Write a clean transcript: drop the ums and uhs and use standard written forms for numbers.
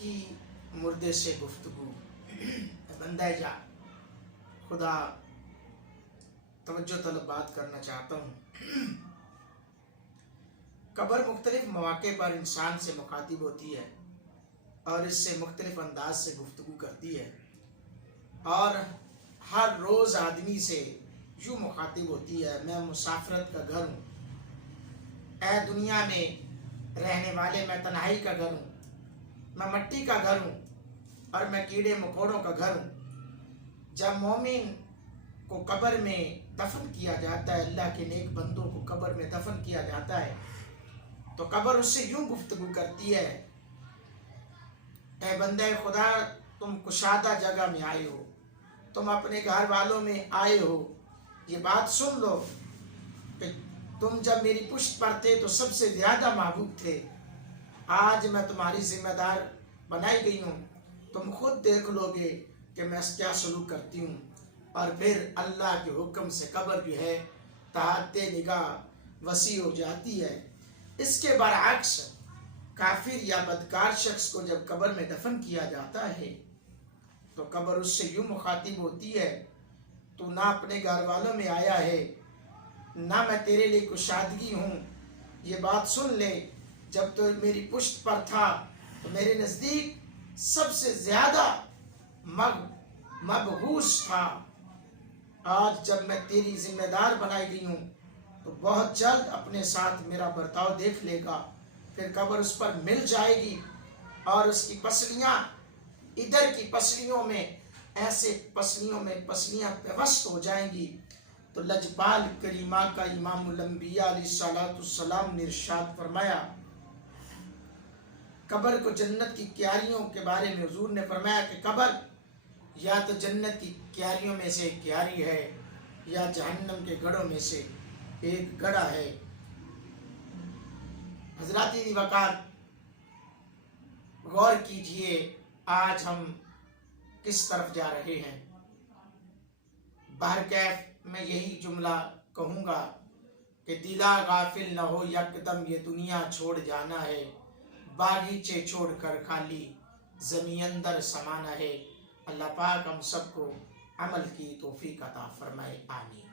کی مردے سے گفتگو۔ بندہ جا خدا توجہ طلب بات کرنا چاہتا ہوں۔ قبر مختلف مواقع پر انسان سے مخاطب ہوتی ہے اور اس سے مختلف انداز سے گفتگو کرتی ہے، اور ہر روز آدمی سے یوں مخاطب ہوتی ہے، میں مسافرت کا گھر ہوں، اے دنیا میں رہنے والے میں تنہائی کا گھر ہوں، میں مٹی کا گھر ہوں اور میں کیڑے مکوڑوں کا گھر ہوں۔ جب مومن کو قبر میں دفن کیا جاتا ہے، اللہ کے نیک بندوں کو قبر میں دفن کیا جاتا ہے، تو قبر اس سے یوں گفتگو کرتی ہے، اے بندہ خدا، تم کشادہ جگہ میں آئے ہو، تم اپنے گھر والوں میں آئے ہو، یہ بات سن لو کہ تم جب میری پشت پر تھے تو سب سے زیادہ محبوب تھے، آج میں تمہاری ذمہ دار بنائی گئی ہوں، تم خود دیکھ لو گے کہ میں کیا سلوک کرتی ہوں۔ اور پھر اللہ کے حکم سے قبر جو ہے تحت نگاہ وسیع ہو جاتی ہے۔ اس کے برعکس کافر یا بدکار شخص کو جب قبر میں دفن کیا جاتا ہے تو قبر اس سے یوں مخاطب ہوتی ہے، تو نہ اپنے گھر والوں میں آیا ہے، نہ میں تیرے لیے کشادگی ہوں، یہ بات سن لے، جب تو میری پشت پر تھا تو میرے نزدیک سب سے زیادہ مبغوث تھا، آج جب میں تیری ذمہ دار بنائی گئی ہوں تو بہت جلد اپنے ساتھ میرا برتاؤ دیکھ لے گا۔ پھر قبر اس پر مل جائے گی اور اس کی پسلیاں ادھر کی پسلیوں میں ایسے پسلیاں پیوست ہو جائیں گی۔ تو لجپال کریمہ کا امام الانبیاء علیہ السلام نے ارشاد فرمایا، قبر کو جنت کی کیاریوں کے بارے میں حضور نے فرمایا کہ قبر یا تو جنت کی کیاریوں میں سے ایک کیاری ہے یا جہنم کے گڑھوں میں سے ایک گڑھا ہے۔ حضرات وقار غور کیجئے، آج ہم کس طرف جا رہے ہیں۔ بہرکیف میں یہی جملہ کہوں گا کہ دلا غافل نہ ہو، یکدم یہ دنیا چھوڑ جانا ہے، باغیچے چھوڑ کر خالی زمین اندر سمانا ہے۔ اللہ پاک ہم سب کو عمل کی توفیق عطا فرمائے، آمین۔